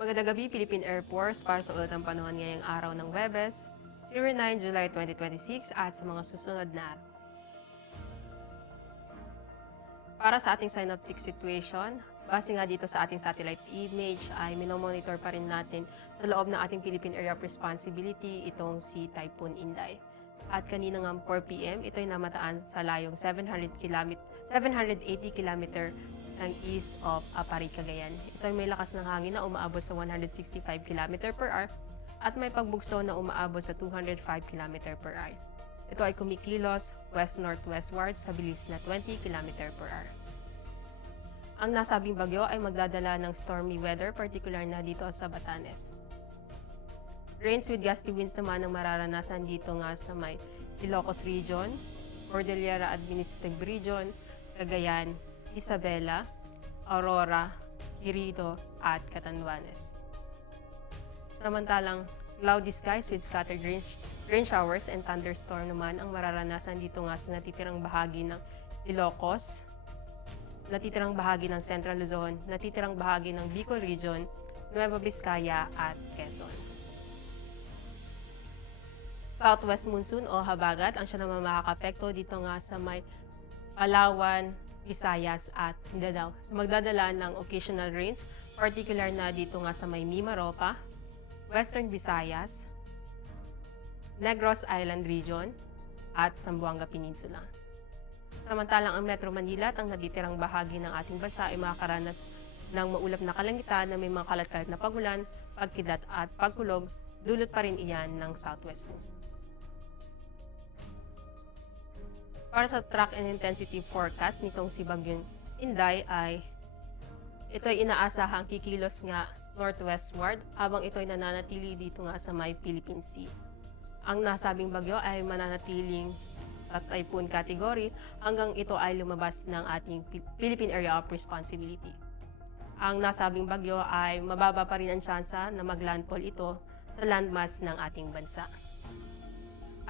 Magandang gabi, Philippine Air Force, para sa ulat ng panahon ngayong araw ng Webes, 09 July 2026 at sa mga susunod na araw. Para sa ating synoptic situation, base nga dito sa ating satellite image ay minomonitor pa rin natin sa loob ng ating Philippine Area of Responsibility itong si Typhoon Inday. At kanina nga 4 p.m., ito'y namataan sa layong 780 km ang east of Apari, Cagayan. Ito ay may lakas ng hangin na umaabot sa 165 km per hour at may pagbugso na umaabot sa 205 km per hour. Ito ay kumikilos west-northwestward sa bilis na 20 km per hour. Ang nasabing bagyo ay magdadala ng stormy weather, particular na dito sa Batanes. Rains with gusty winds naman ang mararanasan dito nga sa may Ilocos Region, Cordillera Administrative Region, Cagayan, Isabela, Aurora, Quirino, at Catanduanes. Samantalang, cloudy skies with scattered rain showers and thunderstorm naman ang mararanasan dito nga sa natitirang bahagi ng Ilocos, natitirang bahagi ng Central Luzon, natitirang bahagi ng Bicol Region, Nueva Vizcaya, at Quezon. Southwest monsoon o habagat ang siya naman makakapekto dito nga sa may Palawan, Visayas at Mindanao. Magdadala ng occasional rains, particular na dito nga sa may Mimaropa, Western Visayas, Negros Island Region, at Zamboanga Peninsula. Samantalang ang Metro Manila at ang natitirang bahagi ng ating bansa ay makakaranas ng maulap na kalangitan na may mga kalat-kalat na pagulan, pagkidlat at pagkulog, dulot pa rin iyan ng southwest monsoon. Para sa track and intensity forecast nitong si Bagyong Inday ay ito'y inaasahang kikilos nga northwestward habang ito'y nananatili dito nga sa may Philippine Sea. Ang nasabing bagyo ay mananatiling sa typhoon category hanggang ito ay lumabas ng ating Philippine Area of Responsibility. Ang nasabing bagyo ay mababa pa rin ang tsansa na maglandfall ito sa landmass ng ating bansa.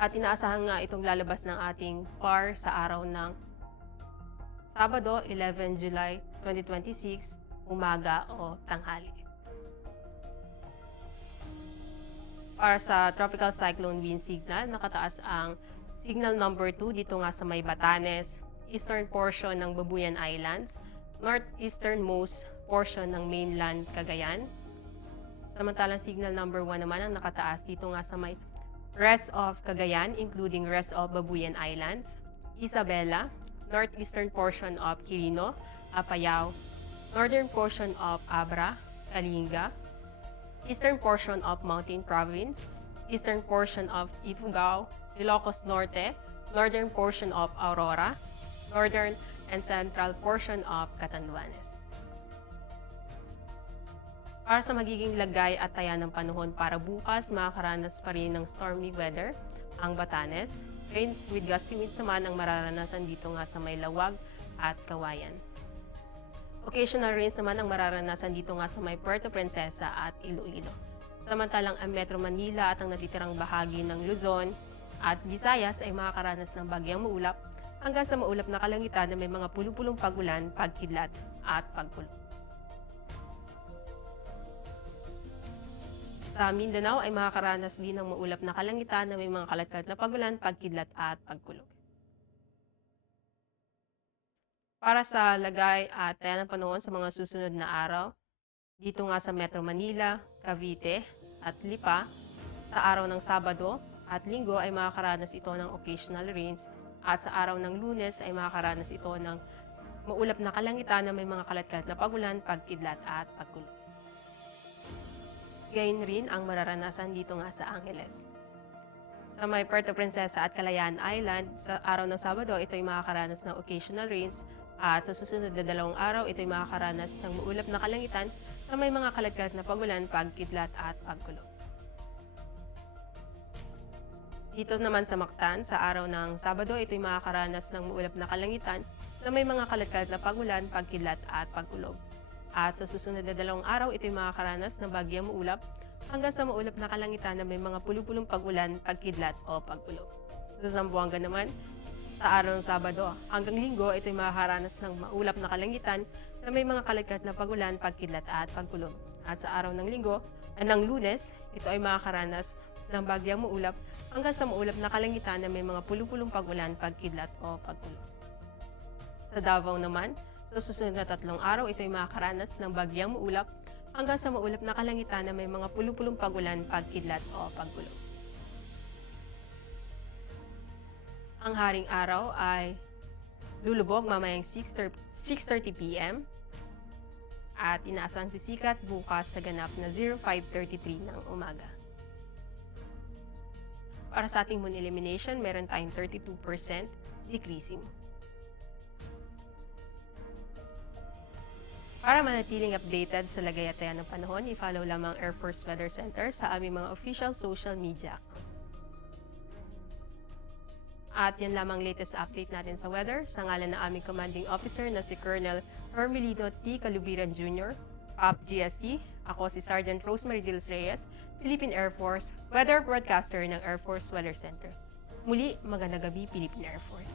At inaasahan nga itong lalabas ng ating PAR sa araw ng Sabado, 11 July 2026, umaga o tanghali. Para sa Tropical Cyclone Wind Signal, nakataas ang Signal number 2 dito nga sa may Batanes, eastern portion ng Babuyan Islands, northeasternmost portion ng mainland Cagayan. Samantalang Signal number 1 naman ang nakataas dito nga sa may rest of Cagayan, including rest of Babuyan Islands, Isabela, northeastern portion of Quirino, Apayao, northern portion of Abra, Kalinga, eastern portion of Mountain Province, eastern portion of Ifugao, Ilocos Norte, northern portion of Aurora, northern and central portion of Catanduanes. Para sa magiging lagay at taya ng panahon para bukas, makakaranas pa rin ng stormy weather ang Batanes. Rains with gusty winds naman ang mararanasan dito nga sa may Lawag at Kawayan. Occasional rains naman ang mararanasan dito nga sa may Puerto Princesa at Iloilo. Samantalang ang Metro Manila at ang natitirang bahagi ng Luzon at Visayas ay makakaranas ng bagyang maulap hanggang sa maulap na kalangitan na may mga pulupulong pagulan, pagkidlat at pagkulog. Sa Mindanao ay makakaranas din ng maulap na kalangitan na may mga kalat-kalat na pagulan, pagkidlat at pagkulog. Para sa lagay at taya ng panahon sa mga susunod na araw, dito nga sa Metro Manila, Cavite at Lipa, sa araw ng Sabado at Linggo ay makakaranas ito ng occasional rains at sa araw ng Lunes ay makakaranas ito ng maulap na kalangitan na may mga kalat-kalat na pagulan, pagkidlat at pagkulog. Gayon rin ang mararanasan dito nga sa Angeles. Sa may Puerto Princesa at Kalayaan Island, sa araw ng Sabado, ito ay makakaranas ng occasional rains at sa susunod na 2 araw, ito ay makakaranas ng maulap na kalangitan na may mga kalat-kalat na pagulan, pagkidlat at pagkulog. Dito naman sa Mactan, sa araw ng Sabado, ito ay makakaranas ng maulap na kalangitan na may mga kalat-kalat na pagulan, pagkidlat at pagkulog. At sa susunod na 2 araw, ito'y makakaranas ng bagyang maulap hanggang sa maulap na kalangitan na may mga pulupulong pagulan, pagkidlat o pagkulog. Sa Zamboanga naman, sa araw ng Sabado hanggang Linggo, ito'y makakaranas ng maulap na kalangitan na may mga kalat-kalat na pagulan, pagkidlat at pagkulog. At sa araw ng ng Lunes, ito ay makakaranas ng bagyang maulap hanggang sa maulap na kalangitan na may mga pulupulong pag-ulan, pagkidlat o pagkulog. Sa Davao naman, sa susunod na 3 araw, ito ay makakaranas ng bagyang maulap hanggang sa maulap na kalangitan na may mga pulupulong pag-ulan, pagkidlat o pagkulog. Ang haring araw ay lulubog mamayang 6:30 p.m. at inaasang sisikat bukas sa ganap na 05:33 ng umaga. Para sa ating moon elimination, meron tayong 32% decreasing. Para manatiling updated sa lagay-atayan ng panahon, i-follow lamang Air Force Weather Center sa aming mga official social media accounts. At yan lamang latest update natin sa weather. Sa ngalan ng aming commanding officer na si Colonel Hermelino T. Calubiran Jr., PAP GSC, ako si Sergeant Rosemary Diles Reyes, Philippine Air Force, Weather Broadcaster ng Air Force Weather Center. Muli, magandang gabi, Philippine Air Force.